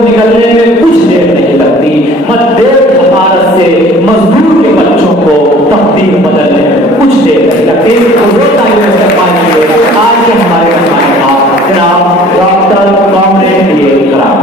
निकलने में कुछ देर नहीं लगती। मध्य भारत से मजदूर के बच्चों को तकदीर बदलने में कुछ देर नहीं लगती। आज के हमारे जनाब डॉक्टर कॉमरेड खराब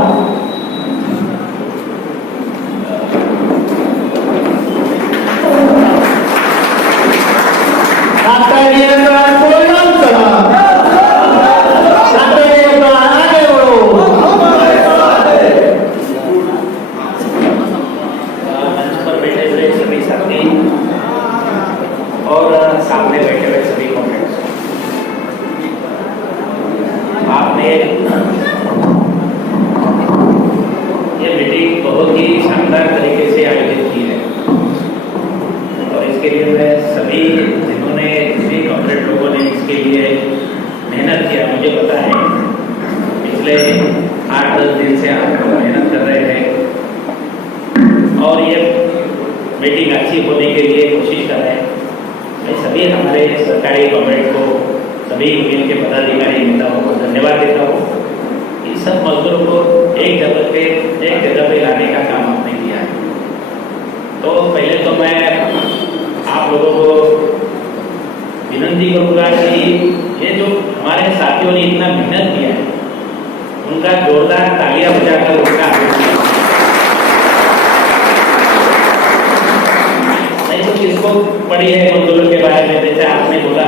पड़ी है मजदूरों के बारे में। जैसे आपने बोला,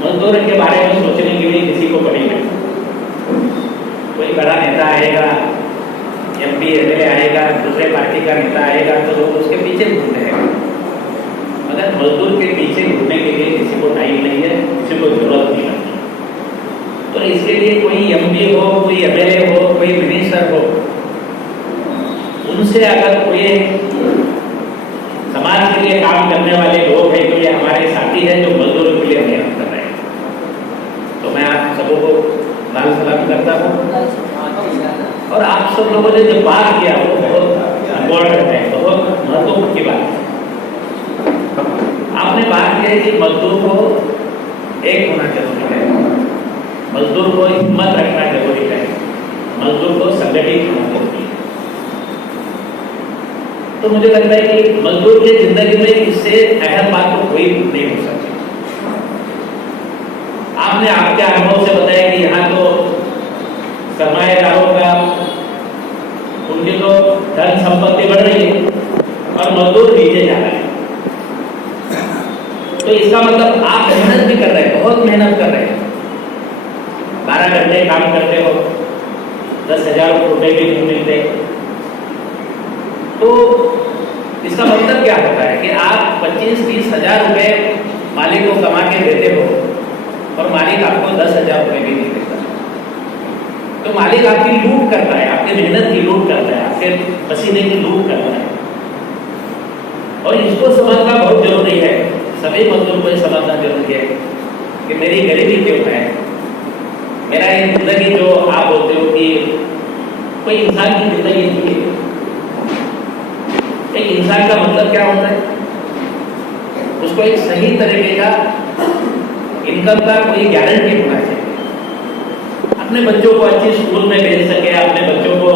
मजदूरों के बारे में सोचने के लिए किसी को पड़ी है। कोई बड़ा नेता आएगा, एमपी एमएलए आएगा, दूसरे पार्टी का नेता आएगा तो लोग उसके पीछे घूमते हैं। मगर मजदूर के पीछे घूमने के लिए किसी को टाइम नहीं है, किसी को जरूरत नहीं लगती। तो इसके लिए कोई एमपी हो, कोई एमएलए हो, कोई मिनिस्टर हो, उनसे अगर कोई समाज के लिए काम करने वाले लोग हैं तो ये हमारे साथी हैं जो मजदूरों के लिए मेहनत कर रहे हैं। तो मैं आप सबों को लाल सलाम करता हूँ। और आप सब लोगों ने जो बात किया वो बहुत इम्पोर्टेंट है, बहुत महत्वपूर्ण की बात है। आपने बात की है कि मजदूर को एक होना जरूरी है, मजदूर को हिम्मत रखना जरूरी है, मजदूर को संगठित होना जरूरी है। तो मुझे लगता है कि मजदूर की जिंदगी में इससे अहम बात तो कोई नहीं हो सकती। आपने आपके अनुभव से बताया कि यहाँ तो सरमाएदारों का, उनकी तो धन संपत्ति बढ़ रही है और मजदूर नीचे जा रहे हैं। तो इसका मतलब आप मेहनत भी कर रहे हैं, बहुत मेहनत कर रहे हैं। 12 घंटे काम करते हो, 10,000 रुपए भी नहीं मिलते। तो इसका मतलब क्या होता है कि आप 25-30 हजार रुपए मालिक को कमा के देते हो और मालिक आपको 10,000 रुपए भी नहीं देता। तो मालिक आपकी लूट करता है, आपके मेहनत की लूट करता है, आपके पसीने की लूट करता है। और इसको समझना बहुत जरूरी है, सभी मजदूर को समझना जरूरी है कि मेरी गरीबी क्यों है, मेरा ये जिंदगी जो आप बोलते हो कि कोई इंसान की जिंदगी नहीं है। एक इंसान का मतलब क्या होता है, उसको एक सही तरीके का इनकम का कोई गारंटी होना चाहिए। अपने बच्चों को अच्छी स्कूल में भेज सके, अपने बच्चों को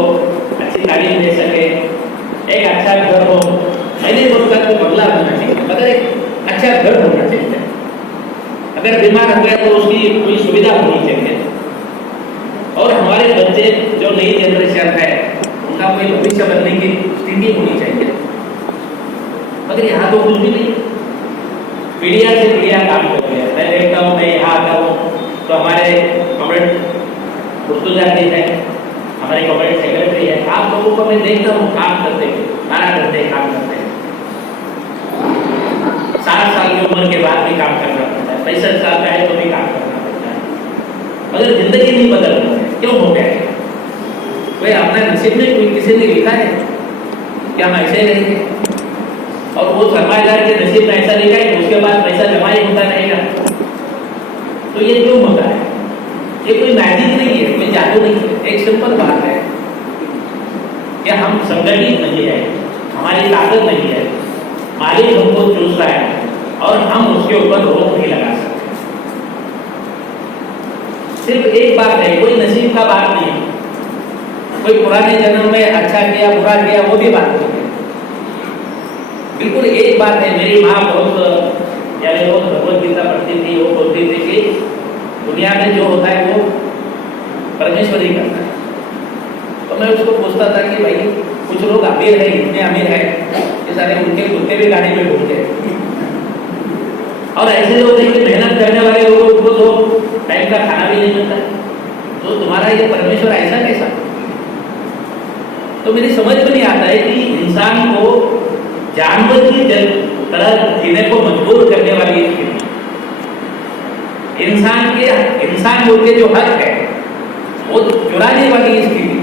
अच्छी तालीम दे सके, एक अच्छा घर हो। मैं नहीं बोलता तो बंगला होना चाहिए, मगर एक अच्छा घर होना चाहिए। अगर बीमार हो गया तो उसकी कोई सुविधा होनी चाहिए। और हमारे बच्चे जो नई जनरेशन है उनका कोई भविष्य बनने की स्थिति होनी चाहिए। मगर यहाँ तो कुछ भी नहीं, पीढ़ियाँ से पीढ़ियाँ काम कर रही है। मैं देखता हूँ, मैं यहाँ आता हूँ तो हमारे कॉमरेड उर्दूजाती है, हमारे कॉमरेड सेक्रेटरी है, आप लोगों को मैं देखता हूँ काम करते हैं, 12 घंटे काम करते हैं। 60 साल की उम्र के बाद भी काम करना पड़ता है, 65 साल का है तो भी काम करना पड़ता है। मगर जिंदगी नहीं बदल रही है, क्यों हो गया है? कोई अपना नसीब में कोई किसी ने लिखा है क्या हम ऐसे रहेंगे? और वो सरमाएदार के नसीब में ऐसा लिखा है कि उसके बाद पैसा जमा ही होता रहेगा। तो ये क्यों होता है? ये कोई मैजिक नहीं है, कोई जादू नहीं है। एक सिंपल बात है कि हम संगठित नहीं है, हमारी ताकत नहीं है, मालिक हमको चूस रहा है और हम उसके ऊपर रोक नहीं लगा सकते। सिर्फ एक बात है, कोई नसीब का बात नहीं है। कोई पुराने जन्म में अच्छा किया बुरा किया वो भी बात नहीं है। बिल्कुल एक बात है, मेरी माँ बहुत यानी वो भगवत गीता पढ़ती थी, वो बोलती थी कि दुनिया में जो होता है वो परमेश्वर ही करता है। तो मैं उसको पूछता था कि भाई कुछ लोग अमीर है, इतने अमीर है कि सारे उनके कुत्ते भी गाड़ी में घूमते हैं, और ऐसे लोग हैं कि मेहनत करने वाले लोगों को तो टाइम का खाना भी नहीं मिलता, तो तुम्हारा ये परमेश्वर ऐसा कैसा? तो मेरी समझ में नहीं आता है कि इंसान को जानवर की तरह जीने को मजबूर करने वाली इंसान बोल के जो हक है वो चुराने वाली स्थिति,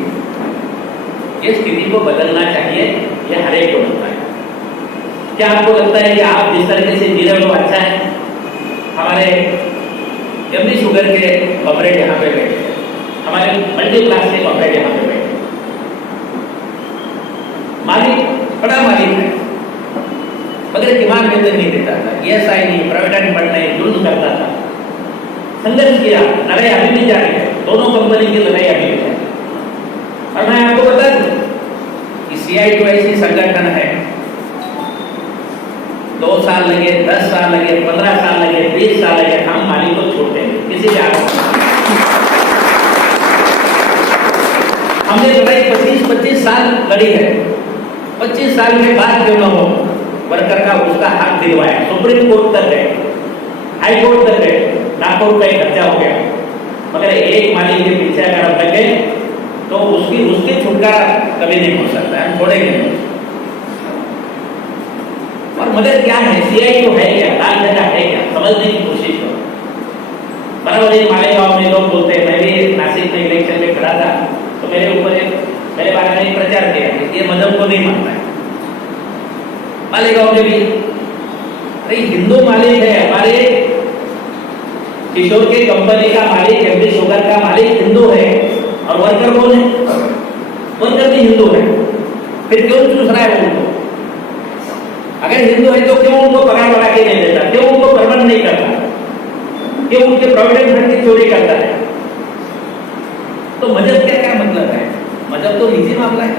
ये स्थिति को बदलना चाहिए, ये हर एक को लगता है। क्या आपको लगता है कि आप जिस तरीके से जी रहे हो अच्छा है? हमारे एमडी शुगर के कॉमरेड यहाँ पे बैठे, हमारे मल्टी क्लास के कॉमरेड यहाँ पे बैठे, मालिक बड़ा मालिक है मगर दिमाग वेतन नहीं देता था, ESI नहीं, प्रोविडेंट फंड नहीं, जुल्म करता था, संघर्ष किया, लड़ाई अभी भी जारी है, दोनों कंपनी की लड़ाई अभी भी है। और मैं आपको बता दूं कि CI2 ऐसी संगठन है, 2 साल लगे, 10 साल लगे, 15 साल लगे, 20 साल लगे, हम मालिक को छोड़ते हैं किसी के आगे। हमने लड़ाई 25-25 साल लड़ी है, 25 साल के बाद क्यों न हो वर्कर का उसका हक दिलवाया, सुप्रीम कोर्ट तक गए, हाई कोर्ट तक गए, लाखों रुपए खर्चा हो गया, मगर एक मालिक के पीछे अगर हम लगे तो उसकी छुटकारा कभी नहीं हो सकता, हम छोड़ेंगे नहीं। और मगर क्या है, CI तो है क्या, लाल झंडा है क्या, समझने की कोशिश करो। बराबर एक मालेगांव में लोग बोलते हैं, मैं भी नासिक में इलेक्शन में खड़ा था तो मेरे बारे में एक प्रचार किया, ये मजहब को नहीं मानता है। मालेगांव में भी अरे हिंदू मालिक है, हमारे किशोर के कंपनी का मालिक, एमडी शुगर का मालिक हिंदू है, और वर्कर कौन है? वर्कर भी हिंदू है, फिर क्यों चूस रहा है उनको? अगर हिंदू है तो क्यों उनको पगार बढ़ा के नहीं देता, क्यों उनको परमन नहीं करता, क्यों उनके प्रोविडेंट फंड की चोरी करता है? तो मजहब का क्या मतलब है? मजहब तो निजी मामला है,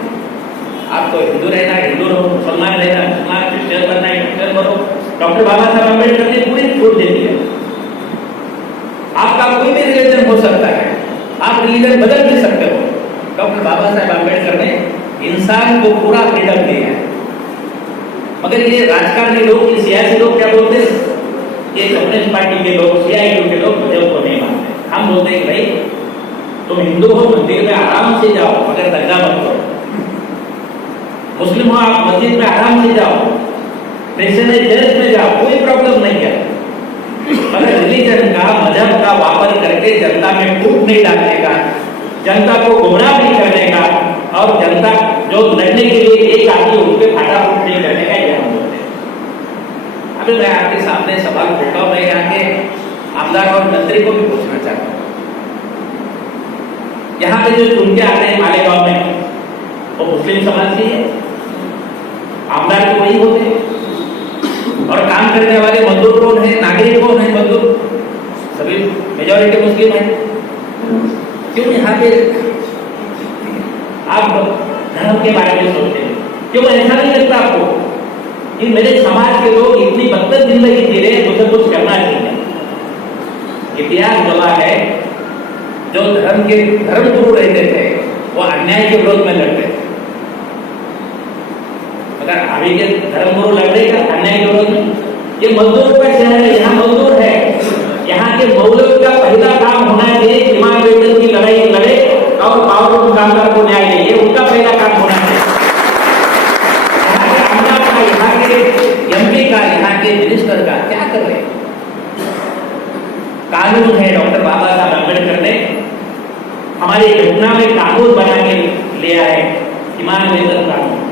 आप तो हिंदू रहना हिंदू रहो, मुसलमान रहना मुसलमान, क्रिश्चियन बनना है क्रिश्चियन बनो। डॉक्टर बाबा साहब अम्बेडकर ने पूरी छूट दे दी है, आपका कोई भी रिलीजन हो सकता है, आप रिलीजन बदल भी सकते हो। डॉक्टर बाबा साहब अम्बेडकर ने इंसान को पूरा फ्रीडम दिया है। मगर ये राजकारणी लोग, ये सियासी लोग क्या बोलते हैं, ये कम्युनिस्ट पार्टी के लोग, CI2 के लोग मजहब को नहीं मानते। हम बोलते हैं भाई तुम हिंदू हो, मंदिर में आराम से जाओ मगर दंगा मत करो, मुस्लिम हो आप मस्जिद में आराम से जाओ, क्रिश्चियन है चर्च में जाओ, कोई प्रॉब्लम नहीं है, मगर रिलीजन का, मजहब का वापर करके जनता में फूट नहीं डालने का, जनता को गुमराह नहीं करने का, और जनता जो लड़ने के लिए एक आदमी उस पर फाटाफूट नहीं करने का, यह हम बोलते हैं। अभी मैं आपके सामने सवाल पूछता हूँ, मैं यहाँ के आमदार और मंत्री को भी पूछना चाहता हूँ, यहाँ पे जो चुन के आते हैं मालेगांव में, वो मुस्लिम समाज के है, आमदार तो वही होते हैं, और काम करने वाले मजदूर कौन है, नागरिक कौन है, मजदूर सभी मेजॉरिटी मुस्लिम है। क्यों यहाँ पे आप धर्म के बारे में सोचते हैं? क्यों ऐसा नहीं लगता आपको कि मेरे समाज के लोग इतनी बदतर जिंदगी जी रहे हैं, मुझे कुछ करना चाहिए? इतिहास गवाह है, जो धर्म गुरु रहते थे वो अन्याय के विरोध में लड़ते थे, मगर अभी के धर्म गुरु लड़ रहे हैं अन्याय के विरोध में। ये मजदूर का शहर है, यहाँ मजदूर है, यहाँ के मौलवी का पहला काम होना चाहिए दिमाग वेतन की लड़ाई लड़े और पावरलूम कामगार को न्याय दे, ये उनका पहला काम होना चाहिए। यहाँ के आमदार का, यहाँ के MP का, यहाँ के मिनिस्टर का क्या कर रहे हैं? कानून है, डॉक्टर बाबा साहब अम्बेडकर ने हमारी घटना में कानून बना के लिया है, ईमान वेतन कानून।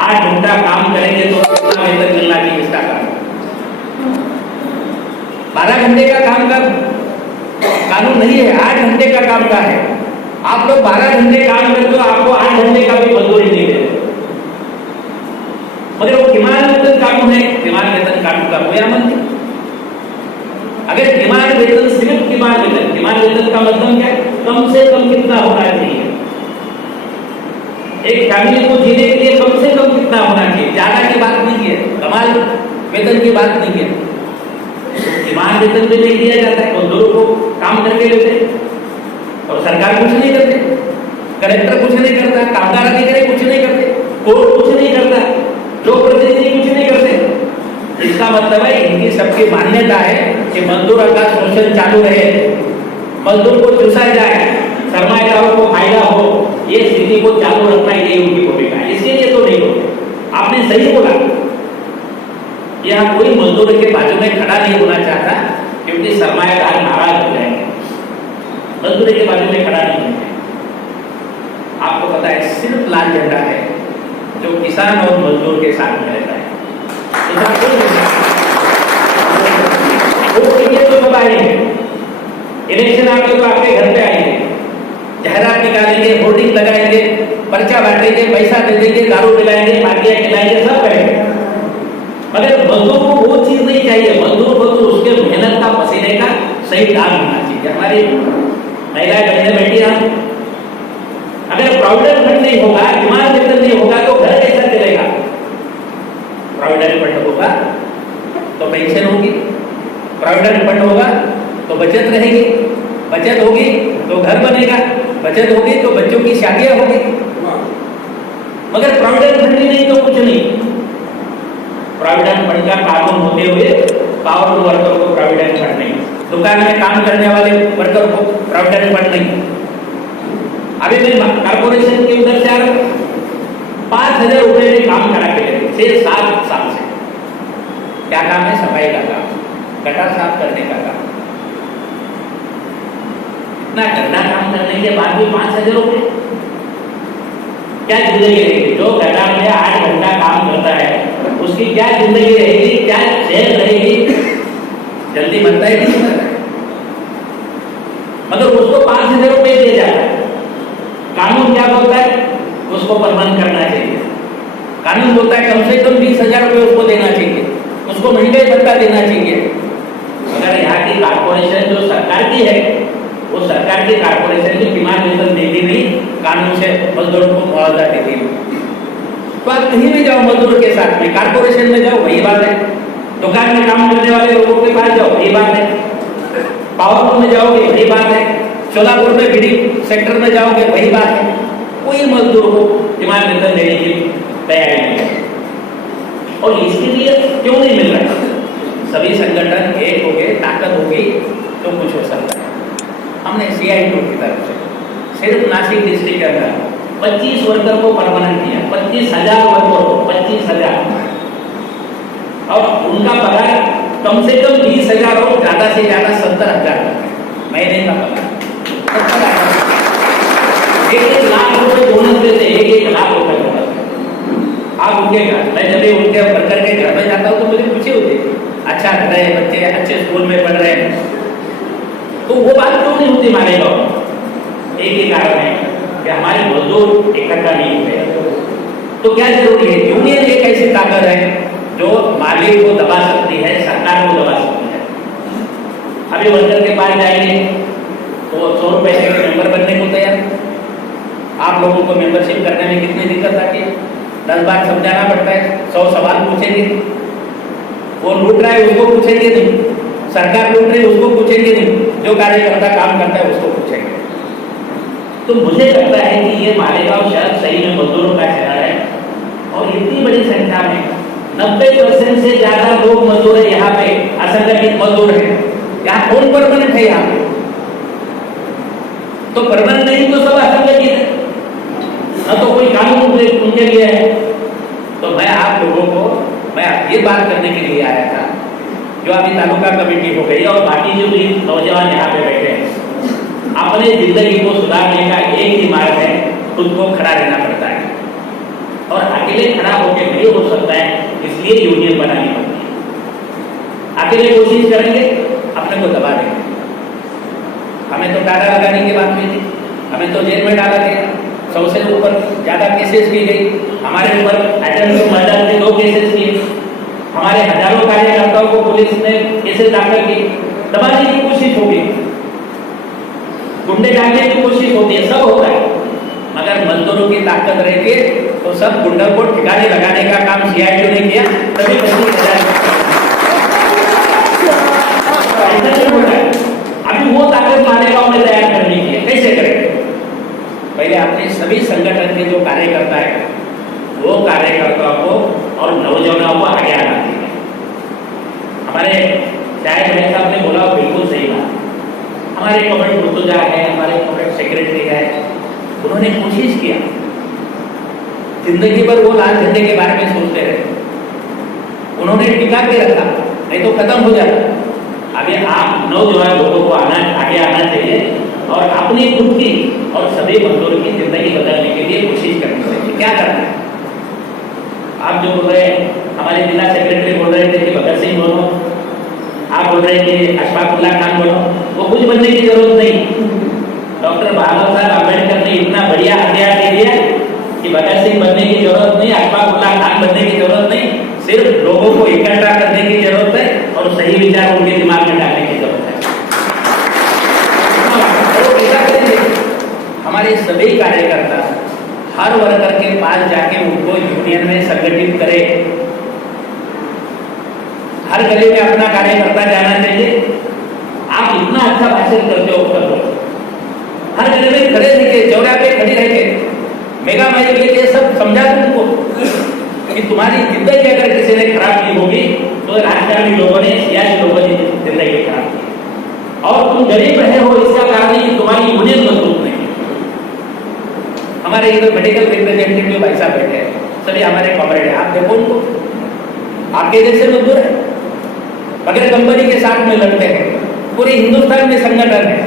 8 घंटा काम करेंगे तो कितना वेतन मिलना चाहिए इसका कानून। 12 घंटे का काम का कानून नहीं है, 8 घंटे का काम का है। आप लोग 12 घंटे काम करते हो, आपको 8 घंटे का भी मजदूरी नहीं देते, मगर वो किमान वेतन कानून है, किमान वेतन कानून का कोई अमल नहीं। अगर किमान वेतन, सिर्फ किमान वेतन का मतलब क्या है? कम से कम कितना होना चाहिए? एक फैमिली को जीने के लिए कम से कम कितना होना चाहिए? ज्यादा की बात नहीं है, कमाल वेतन की बात नहीं है, ईमान वेतन भी नहीं दिया जाता है, मजदूरों को काम करके लेते और सरकार कुछ नहीं करते, कलेक्टर कुछ नहीं करता, कामगार अधिकारी कुछ नहीं करते, कोर्ट कुछ नहीं करता, लोक प्रतिनिधि कुछ नहीं करते। इसका मतलब है इनकी सबकी मान्यता है कि मजदूर का शोषण चालू रहे, मजदूर को चूसा जाए, सरमाएदारों को फायदा हो, ये स्थिति को चालू रखना ये उनकी भूमिका है। इसीलिए तो नहीं होते। आपने सही बोला, यहाँ कोई मजदूर के बाजू में खड़ा नहीं होना चाहता क्योंकि सरमाएदार नाराज हो जाएंगे, मजदूर के बाजू में खड़ा नहीं होंगे। आपको पता है सिर्फ लाल झंडा है जो किसान और मजदूर के साथ में रहता है। तो कब आएंगे? इलेक्शन आगे तो आपके घर पे आएंगे, जाहिरात निकालेंगे, होर्डिंग लगाएंगे, पर्चा बांटेंगे, पैसा दे देंगे, दारू पिलाएंगे, पार्टियां खिलाएंगे, सब करेंगे। मगर मजदूर को वो चीज नहीं चाहिए। मजदूर को तो उसके मेहनत का पसीने का सही दाम होना चाहिए। हमारी महिलाएं बहनें बैठी हैं, अगर प्रोविडेंट फंड नहीं होगा, ईमान वेतन नहीं होगा तो घर कैसा चलेगा? प्रोविडेंट फंड होगा तो पेंशन होगी, प्रोविडेंट फंड होगा तो बचत रहेगी, बचत होगी तो घर बनेगा, बचत होगी तो बच्चों की शादियां होगी। मगर प्रोविडेंट फंड ही नहीं तो कुछ नहीं। प्रोविडेंट फंड का कानून होते हुए पावरफुल वर्कर को प्रोविडेंट फंड नहीं, दुकान में काम करने वाले वर्कर को प्रोविडेंट फंड नहीं। अभी मैं कॉर्पोरेशन के उधर से 5,000 रुपए में काम करा के लेते 6-7 साल से। क्या काम है? सफाई का काम, गटर साफ करने का काम। इतना गंदा काम करने के बाद भी 5,000 रुपए, क्या जिंदगी रहेगी? जो गटर में 8 घंटा काम करता है उसकी क्या जिंदगी रहेगी, क्या जेल रहेगी? जल्दी बनता है नहीं बनता है, मगर उसको 5,000 रुपए दिए जाता है। कानून क्या बोलता है? उसको परमानेंट करना चाहिए। कानून बोलता है कम से कम 20,000 रुपए उसको देना चाहिए, उसको महंगाई भत्ता देना चाहिए। मगर यहाँ की कारपोरेशन जो सरकार की है, वो सरकार की कारपोरेशन की ईमान वेतन देती नहीं, कानून से मजदूरों को मुआवजा देती नहीं। तो आप कहीं भी जाओ मजदूर के साथ में, कारपोरेशन में जाओ वही बात है, दुकान में काम करने वाले लोगों के पास जाओ वही बात है, पावरफुल में जाओगे वही बात है, सोलापुर में बीडी सेक्टर में जाओगे वही बात है। कोई मजदूर को ईमान वेतन देने की तैयारी नहीं है। और इसके लिए क्यों नहीं मिल रहा है? सभी संगठन एक हो गए, ताकत होगी तो कुछ हो सकता है। हमने CI2 की तरफ से सिर्फ नासिक डिस्ट्रिक्ट के अंदर 25 वर्कर को परमानेंट किया, 25,000 वर्कर को, 25,000, और उनका पगार कम से कम 20,000 और ज्यादा से ज्यादा 70,000 महीने का पगार। 1-1 लाख रुपए बोनस देते, 1-1 लाख रुपए बोनस। आप उनके घर, मैं जब भी उनके वर्कर के घर में जाता हूँ तो मुझे खुशी होती है, अच्छा घर है, बच्चे अच्छे स्कूल में पढ़ रहे हैं। तो वो बात क्यों नहीं होती हमारे गाँव में? एक ही कारण है कि हमारे मजदूर इकट्ठा नहीं हुए। तो क्या जरूरी है? यूनियन एक ऐसी ताकत है जो मालिक को दबा सकती है, सरकार को दबा सकती है। अभी वर्कर के पास जाएंगे तो 100 रुपए के मेंबर बनने को तैयार। आप लोगों को मेंबरशिप करने में कितनी दिक्कत आती है? 10 बार समझाना पड़ता है, 100 सवाल पूछेंगे। वो लूट रहा है उसको पूछेंगे नहीं, सरकार लूट रही है उसको पूछेंगे नहीं, जो कार्यकर्ता काम करता है उसको पूछेंगे। तो मुझे लगता है कि ये मालेगांव शहर सही में मजदूरों का शहर है, और इतनी बड़ी संख्या में 90% से ज्यादा लोग मजदूर है यहाँ पे, असंगठित मजदूर है। यहाँ कौन परमानेंट है? यहाँ पे तो परमानेंट नहीं तो सब असंगठित है, न तो कोई कानून उनके लिए है। तो मैं आप लोगों को ये बात करने के लिए आया था, जो अभी तालुका कमेटी हो गई और बाकी जो भी नौजवान यहाँ पे बैठे हैं, अपने जिंदगी को सुधारने का एक ही मार्ग है, खुद को खड़ा रहना पड़ता है, और अकेले खड़ा होकर नहीं हो सकता है, इसलिए यूनियन बनानी पड़ती है। अकेले कोशिश करेंगे अपने को दबा देंगे। हमें तो टाटा लगाने की बात हुई थी, हमें तो जेल में डाला गया, 100 से ऊपर ज्यादा केसेस की गई, हमारे ऊपर अटेम्प्ट टू मर्डर के 2 केसेस किए, हमारे हजारों कार्यकर्ताओं को पुलिस ने केसेस दाखिल की, दबाने की कोशिश होगी, गुंडे डालने की कोशिश होती है, सब होता है, अगर मजदूरों की ताकत रहती तो सब गुंडों को ठिकाने लगाने का काम सीआईडी ने किया, तभी बंदी हो जाएगी। ऐसा नहीं होता है। अभी वो ताकत मालेगांव में तैयार करने की है, कैसे करेंगे? पहले आपने सभी संगठन के जो कार्यकर्ता है वो कार्यकर्ताओं को और नौजवानों को आगे आना चाहिए। हमारे चाय भाई साहब ने बोला बिल्कुल सही बात। हमारे कॉमरेड मुर्तुजा है, हमारे कॉमरेड सेक्रेटरी है, उन्होंने कोशिश किया, जिंदगी भर वो लाल झंडे के बारे में सोचते रहे, उन्होंने टिका के रखा, नहीं तो खत्म हो जाता। अभी आप नौजवान लोगों को आगे आना चाहिए और अपनी खुद की और सभी मजदूर की जिंदगी बदलने के लिए कोशिश करनी चाहिए। क्या करना है? आप जो बोल रहे हैं, हमारे जिला सेक्रेटरी बोल रहे थे कि भगत सिंह बनो, आप बोल रहे थे अशफाकुल्ला खान बनो, वो कुछ बनने की जरूरत नहीं। डॉक्टर बाबा साहब अम्बेडकर ने इतना बढ़िया हथियार दे दिया कि भगत सिंह बनने की जरूरत नहीं, अशफाकुल्ला खान बनने की जरूरत नहीं, सिर्फ लोगों को इकट्ठा करने की जरूरत है और सही विचार उनके दिमाग में डालने की जरूरत है। हमारे सभी कार्यकर्ता हर वर्कर के पास जाके उनको यूनियन में संगठित करे। हर गली में अपना कार्यकर्ता जाना चाहिए। आप इतना अच्छा भाषण करते हो कर लो, हर गली में खड़े रहके, चौराहे पे खड़ी रहके मेगा माइक लेके सब समझा दो उनको कि तुम्हारी जिंदगी अगर किसी ने खराब की होगी तो राजकारणी लोगों ने, सियासी लोगों ने जिंदगी खराब की, और तुम गरीब रहे हो इसका कारण नहीं कि तुम्हारी यूनियन मजबूत नहीं। हमारे इधर मेडिकल रिप्रेजेंटेटिव भाई साहब बैठे हैं, सभी हमारे कॉमरेड हैं, आप देखो उनको, आपके जैसे मजदूर है, अगर कंपनी के साथ में लड़ते हैं, पूरे हिंदुस्तान में संगठन है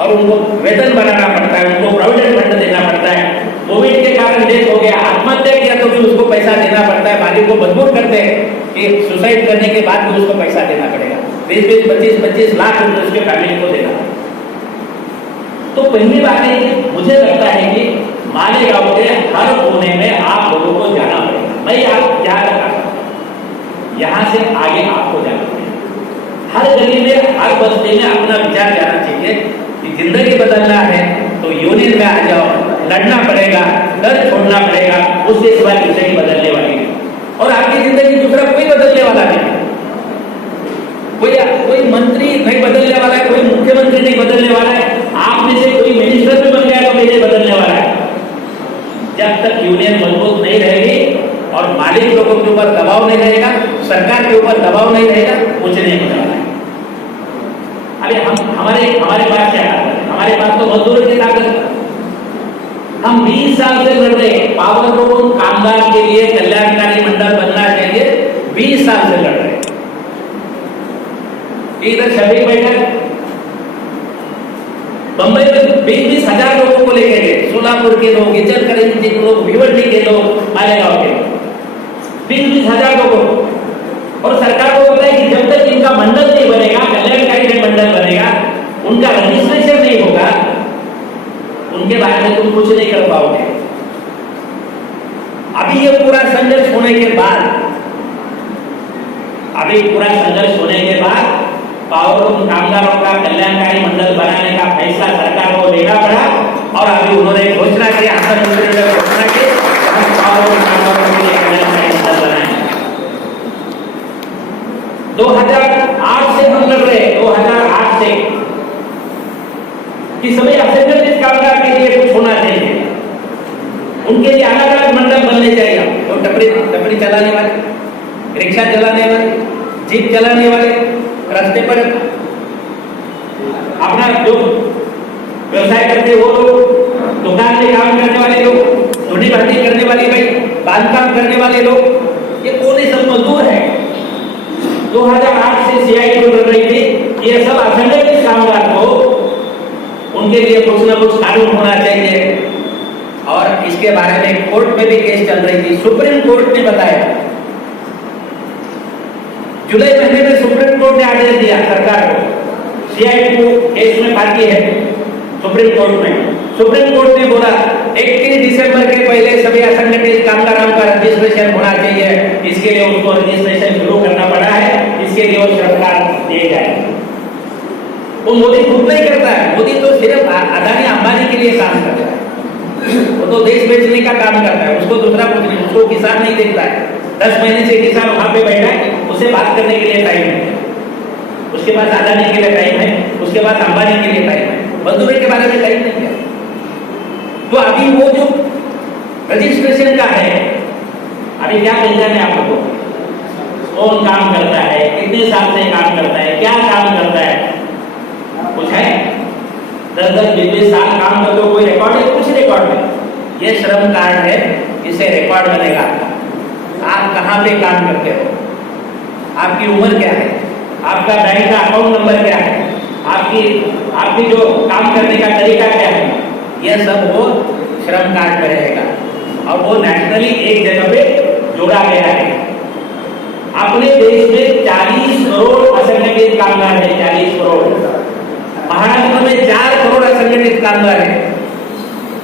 और उनको वेतन बनाना पड़ता है, उनको प्रोविडेंट फंड देना पड़ता है। कोविड के कारण डेथ हो गया, आत्महत्या किया तो भी उसको पैसा देना पड़ता है। मालिक को मजबूर करते हैं कि सुसाइड करने के बाद भी उसको पैसा देना पड़ेगा, 20-20, 25-25 लाख रुपए उसके फैमिली को देना। तो पहली बात है कि मुझे लगता है कि मालेगांव के हर कोने में आप लोगों को जाना पड़ेगा। मैं आप क्या रखा, यहाँ से आगे आपको जाना पड़ेगा। हर गली में, हर बस्ती में अपना विचार जाना चाहिए कि जिंदगी बदलना है तो यूनियन में आ जाओ, लड़ना पड़ेगा, डर छोड़ना पड़ेगा, उसके सिवा जिंदगी बदलने वाली है। और आपकी जिंदगी दूसरा कोई बदलने वाला नहीं, कोई मंत्री नहीं बदलने वाला है, कोई मुख्यमंत्री नहीं बदलने वाला है, आप में से कोई मिनिस्टर भी बन गया तो नहीं बदलने वाला है। जब तक यूनियन मजबूत नहीं रहेगी और मालिक लोगों के ऊपर दबाव नहीं रहेगा, सरकार के ऊपर दबाव नहीं रहेगा, कुछ नहीं होने वाला है। अभी हमारे पास क्या है? हमारे पास तो मजदूरों की ताकत है। हम 20 साल से लड़ रहे हैं, पावर रूम कामगार के लिए कल्याणकारी मंडल बनना चाहिए, 20 साल से लड़ रहे हैं। इधर सभी बैठक बंबई में 20-20 हजार लोगों को लेके गए, सोलापुर के लोग, इचलकरंजी के लोग, भिवंडी के लोग, मालेगांव के 20-20 हजार लोगों, और सरकार को पता है कि जब तक इनका मंडल नहीं बनेगा, कल्याणकारी मंडल बनेगा, उनका रजिस्ट्रेशन नहीं होगा, उनके बारे में तुम कुछ नहीं कर पाओगे। अभी ये पूरा संघर्ष होने के बाद पावरलूम कामगारों का कल्याणकारी मंडल बनाने का फैसला सरकार को लेना पड़ा, और अभी उन्होंने घोषणा की, घोषणा की हम पावरलूम कामगारों के लिए कल्याणकारी मंडल बनाएंगे। 2008 से हम लड़ रहे, 2008 से कि सभी असंगठित कामगार के लिए कुछ होना चाहिए, उनके लिए अलग अलग मंडल बनने चाहिए। तो टपरी चलाने वाले, रिक्शा चलाने वाले, जीप चलाने वाले, रास्ते पर अपना जो व्यवसाय करते वो लोग, दुकान में काम करने वाले लोग, धोनी भर्ती करने वाले भाई, बांधकाम करने वाले लोग, ये कौन सब मजदूर है। 2008 से सीआईटी लड़ रही थी, ये सब असंगठित कामगार को उनके लिए कुछ न कुछ कानून होना चाहिए। और इसके बारे में कोर्ट में भी केस चल रही थी, सुप्रीम कोर्ट ने बताया, जुलाई महीने में सुप्रीम कोर्ट ने आदेश दिया सरकार को, सीआईटी को केस में बाकी है सुप्रीम कोर्ट में। सुप्रीम कोर्ट ने बोला 31 दिसंबर के पहले सभी असंगठित कामगारों का रजिस्ट्रेशन होना चाहिए, इसके लिए उसको रजिस्ट्रेशन शुरू करना पड़ा है, इसके लिए वो सरकार दे जाए। वो मोदी खुद नहीं करता है, मोदी तो सिर्फ अदानी अंबानी के लिए काम करता है। वो तो देश बेचने का काम करता है, उसको दूसरा कुछ नहीं, उसको किसान नहीं देखता है। 10 महीने से किसान वहां पे बैठा है, उसे बात करने के लिए टाइम है, उसके पास अदानी के लिए टाइम है, उसके पास अंबानी के लिए टाइम है, मजदूरी के बारे में टाइम नहीं है। तो अभी वो जो रजिस्ट्रेशन का है, अभी क्या पहचान है आप लोगों को? कौन काम करता है, कितने साल से काम करता है, क्या काम करता है, कुछ है? 10-10, 20 साल काम करते हो, कोई रिकॉर्ड है? कुछ रिकॉर्ड नहीं। ये श्रम कार्ड है, इससे रिकॉर्ड बनेगा आपका। आप कहाँ पे काम करते हो, आपकी उम्र क्या है, आपका बैंक का अकाउंट नंबर क्या है, आपकी जो काम करने का तरीका क्या है, यह सब वो श्रम कार्ड में रहेगा और वो नेशनली एक जगह पे जोड़ा गया है। अपने देश में 40 करोड़ असंगठित कामगार है, 40 करोड़। महाराष्ट्र में 4 करोड़ असंगठित कामगार है।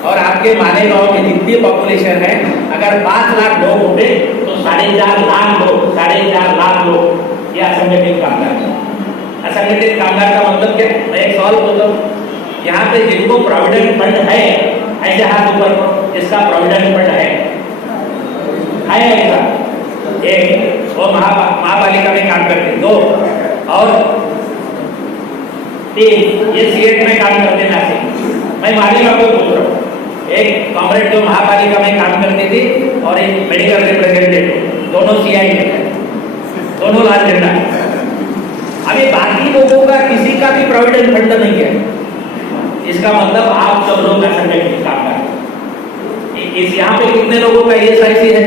और आपके मालेगांव में जितनी पॉपुलेशन है, अगर 5 लाख लोग होते तो 4.5 लाख लोग ये असंगठित कामगार है। असंगठित कामगार का मतलब क्या? मैं एक सवाल पूछता हूँ, यहाँ पे जिनको प्रोविडेंट फंड है, ऐसे हाथ ऊपर करो जिसका प्रोविडेंट फंड है ऐसा? एक, वो महापालिका में काम करते, 2 और 3 ये सीएट में काम करते नासिक। मैं मालेगांव को पूछ रहा हूँ, एक कॉमरेड जो महापालिका में काम करती थी और एक मेडिकल रिप्रेजेंटेटिव, दोनों सीआई में, दोनों लाल झंडा। अभी बाकी लोगों का किसी का भी प्रोविडेंट फंड नहीं है, इसका मतलब आप सब लोग असंगठित कामगार। इस यहाँ पे कितने लोगों का ईएसआईसी है?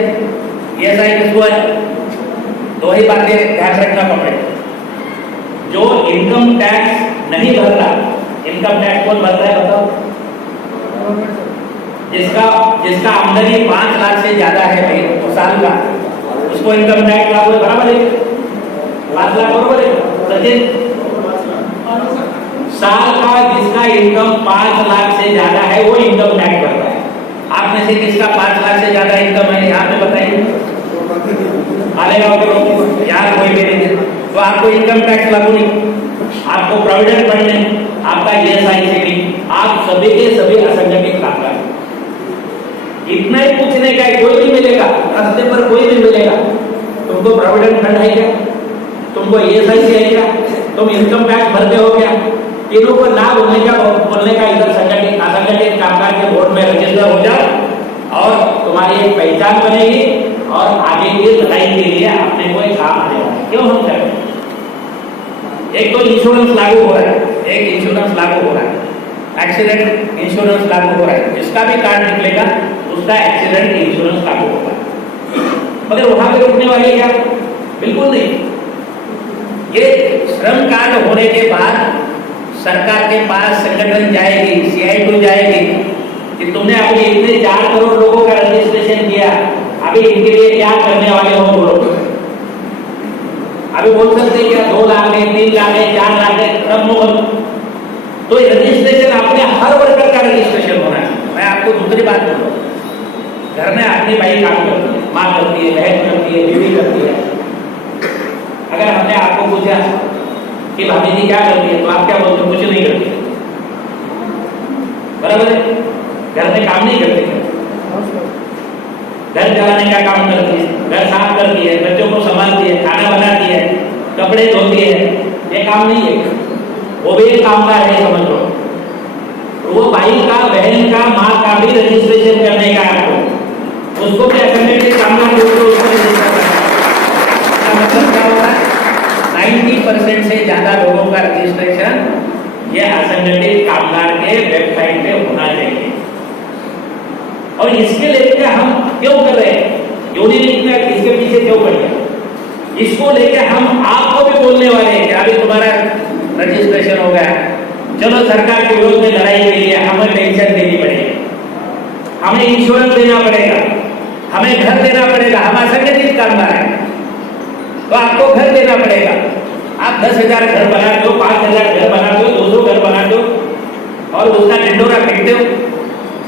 ईएसआई किसको है? 2 ही बातें ध्यान रखना पड़ेगा। जो इनकम टैक्स नहीं भरता, इनकम टैक्स कौन भरता है बताओ? जिसका आमदनी 5 लाख से ज्यादा है भाई तो साल का, उसको इनकम टैक्स लागू है, बराबर है? 5 लाख बराबर है सचिन? साल का जिसका इनकम 5 लाख से ज्यादा है वो इनकम टैक्स भरता है। आप में से किसका 5 लाख से ज्यादा इनकम है यहाँ पे बताइए? मालेगांव के लोग, यार कोई भी नहीं है, तो आपको इनकम टैक्स लागू नहीं, आपको प्रोविडेंट फंड नहीं, आपका ईएसआईसी नहीं, आप सभी के सभी असंगठित कामगार। इतना ही पूछने का है, कोई भी मिलेगा रास्ते पर, कोई भी मिलेगा, तुमको प्रोविडेंट फंड है क्या, तुमको ईएसआईसी है क्या, तुम इनकम टैक्स भरते हो क्या? तीनों को ना बोलने का इधर संगठित असंगठित कामगार के बोर्ड में रजिस्टर हो जाओ और तुम्हारी एक पहचान बनेगी और आगे की लड़ाई के लिए अपने को काम आने वाला है। क्यों हम कर रहे हैं? एक तो इंश्योरेंस लागू हो रहा है, एक इंश्योरेंस लागू हो रहा है, एक्सीडेंट इंश्योरेंस लागू हो रहा है, जिसका भी कार्ड निकलेगा उसका एक्सीडेंट इंश्योरेंस लागू होगा। मगर वहां पे रुकने वाले क्या? बिल्कुल नहीं। ये श्रम कार्ड होने के बाद सरकार के पास संगठन जाएगी, CI2 जाएगी कि तुमने अभी इतने 4 करोड़ लोगों का रजिस्ट्रेशन किया, अभी इनके लिए क्या करने वाले हो बोलो। अभी बोल सकते क्या 2 लाख है, 3 लाख है, 4 लाख है, सब बोल। तो रजिस्ट्रेशन अपने हर वर्कर का रजिस्ट्रेशन होना है। मैं आपको दूसरी बात बोल रहा हूँ, घर में आदमी भाई काम करती है, माँ करती है, बहन करती है, बीवी करती है। अगर हमने आपको पूछा कि भाभी जी क्या करती है, तो आप क्या बोलते हो? कुछ नहीं करती, बराबर है? घर में काम नहीं करते, घर चलाने का काम करती है, घर साफ करती है, बच्चों को संभालती है, खाना बनाती है, कपड़े धोती है, ये काम नहीं है। वो भी एक कामगार है, समझ लो। वो भाई का, बहन का, माँ का भी रजिस्ट्रेशन करने का है आपको, उसको भी असंगठित कामगार मतलब क्या होता है? 90% से ज्यादा लोगों का रजिस्ट्रेशन ये असंगठित कामगार के वेबसाइट पे होना चाहिए। और इसके लेकर हम क्यों कर रहे हैं? यूनियन इसके पीछे क्यों पड़ गया? इसको लेकर हम आपको भी बोलने वाले हैं कि अभी तुम्हारा रजिस्ट्रेशन हो गया, चलो सरकार के विरोध में लड़ाई के लिए हमें पेंशन देनी पड़ेगी, हमें इंश्योरेंस देना पड़ेगा, हमें घर देना पड़ेगा। हम असंगठित कामगार हैं तो आपको घर देना पड़ेगा। आप 10,000 घर बनाते हो, 5,000 घर बनाते हो, 200 घर बनाते हो और उसका ढिंडोरा फेंकते हो।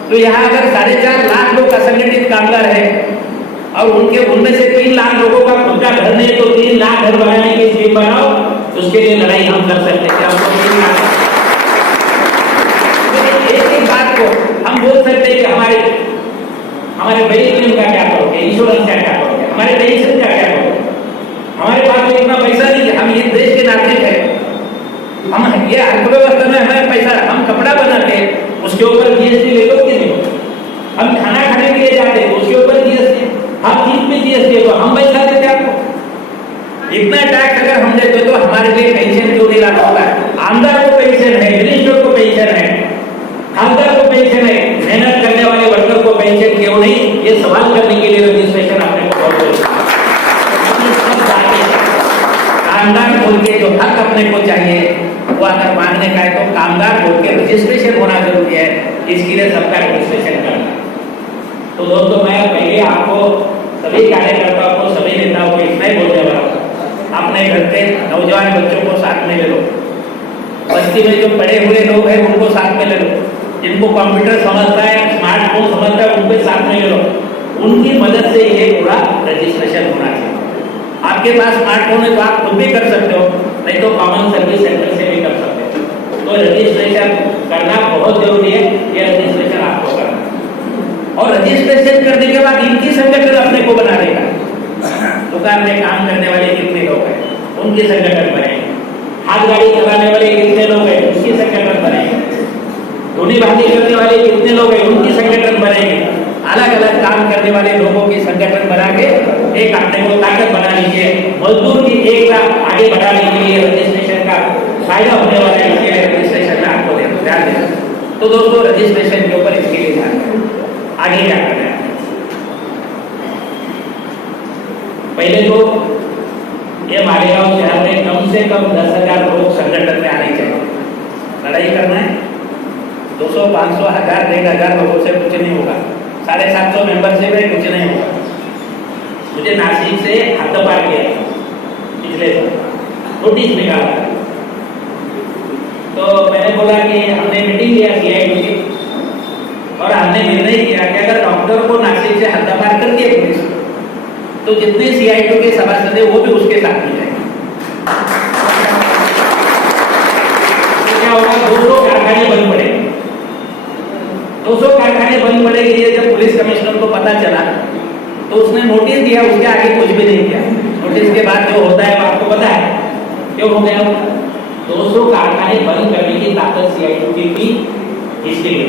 तो यहाँ अगर 4.5 लाख लोग असंगठित कामगार हैं और उनमें से 3 लाख लोगों का खुद का घर नहीं, तो 3 लाख घर बनाने की स्कीम बनाओ, उसके लिए लड़ाई हम कर सकते हैं। एक बात को हम बोल सकते हैं कि हमारे हमारे मेडिक्लेम का क्या करोगे, इंश्योरेंस का क्या करोगे, हमारे पेंशन का क्या करोगे? हमारे पास तो इतना पैसा नहीं है, हम ये देश के नागरिक हैं, हम ये अर्थव्यवस्था में हमारे पैसा, हम कपड़ा बनाते हैं उसके ऊपर जीएसटी ले लो कि नहीं, हम खाना खाने के लिए जाते हैं उसके ऊपर जीएसटी, हर चीज में जीएसटी है, तो हम पैसा देते आपको। इतना टैक्स अगर हम देते तो हमारे लिए पेंशन क्यों नहीं लागू होता है? आमदार को पेंशन है, मिनिस्टर को पेंशन है, खासदार को पेंशन है, मेहनत करने वाले वर्कर को पेंशन क्यों नहीं? ये सवाल करने के लिए रजिस्ट्रेशन आपने को कामगार बोल के जो हक अपने को चाहिए वो अगर मांगने का है तो कामगार बोल के रजिस्ट्रेशन होना जरूरी है, इसके लिए सबका रजिस्ट्रेशन करना। तो दोस्तों मैं पहले आपको सभी कार्यकर्ताओं को, सभी नेताओं को इतना ही बोलने वाला हूँ, अपने घर के नौजवान बच्चों को साथ में ले लो, बस्ती में जो पढ़े हुए लोग हैं उनको साथ में ले लो, जिनको कंप्यूटर समझता है, स्मार्टफोन समझता है उनको साथ में ले लो, उनकी मदद से ये पूरा रजिस्ट्रेशन होना चाहिए। आपके पास स्मार्टफोन है तो आप खुद भी कर सकते हो, नहीं तो कॉमन सर्विस सेंटर से भी कर सकते हो। तो रजिस्ट्रेशन करना बहुत जरूरी है, ये रजिस्ट्रेशन आपको करना और रजिस्ट्रेशन करने के बाद इनकी संगठन अपने को बना देगा। दुकान में काम करने वाले कितने लोग हैं उनकी संगठन बनेंगे, हाथ गाड़ी चलाने वाले कितने लोग हैं उसकी संगठन बनेंगे, धोनी भाती करने वाले कितने लोग हैं उनकी संगठन बनेंगे, अलग अलग काम करने वाले लोगों की संगठन बना के एक अपने को ताकत बना लीजिए, मजदूर की एकता आगे बढ़ाने के लिए रजिस्ट्रेशन का फायदा होने वाला है, इसके लिए रजिस्ट्रेशन में आपको ध्यान देना। तो दोस्तों रजिस्ट्रेशन के ऊपर इसके लिए ध्यान दें। आगे क्या करना है? पहले तो ये मालेगांव शहर में कम से कम 10,000 लोग संगठन में आने चाहिए। लड़ाई करना है 200, 500, 1000, 1500 लोगों से कुछ नहीं होगा, 750 मेंबरशिप में कुछ नहीं होगा। मुझे नासिक से हद्दपार किया पिछले नोटिस निकाला, तो मैंने बोला कि हमने मीटिंग लिया CIT की और हमने निर्णय किया कि अगर डॉक्टर को नासिक से हद्दपार कर दिया पुलिस तो जितने CIT के सभासद है वो भी उसके साथ में जाएंगे। तो क्या होगा, 200 कारखाने बंद पड़ेंगे, 200 कारखाने बंद पड़ेंगे। ये जब पुलिस कमिश्नर को पता चला तो उसने नोटिस दिया, उसके आगे कुछ भी नहीं किया। नोटिस के बाद जो होता है वो आपको पता है क्यों हो गया। 200 कारखाने बंद करने की ताकत CIT की इसके लिए